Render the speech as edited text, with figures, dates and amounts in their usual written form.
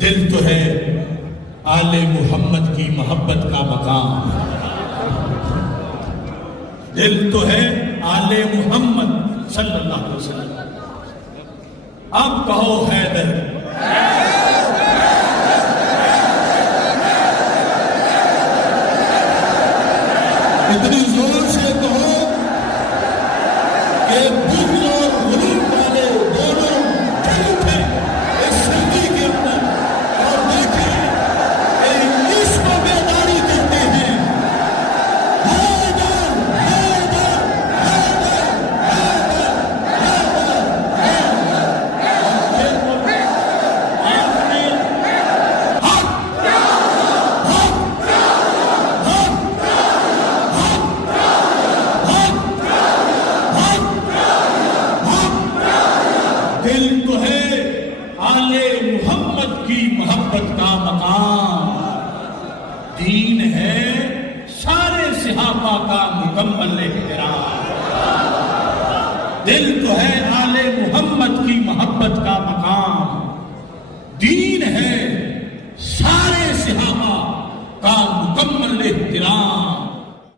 دل تو ہے آل محمد کی محبت کا مقام، دل تو ہے آل محمد صلی اللہ علیہ وسلم۔ اب کہو حیدر، اتنی زور سے کہو کہ بھوک اور غروب والے دونوں چل اٹھے اس سردی کے اندر اور دیکھیں کہ اس کو بیداری دیتے ہیں۔ حیدر حیدر حیدر حیدر حیدر آپ نے دل تو ہے آل محمد کی محبت کا مقام، دین ہے سارے صحابہ کا مکمل احترام، دل تو ہے آل محمد کی محبت کا مقام۔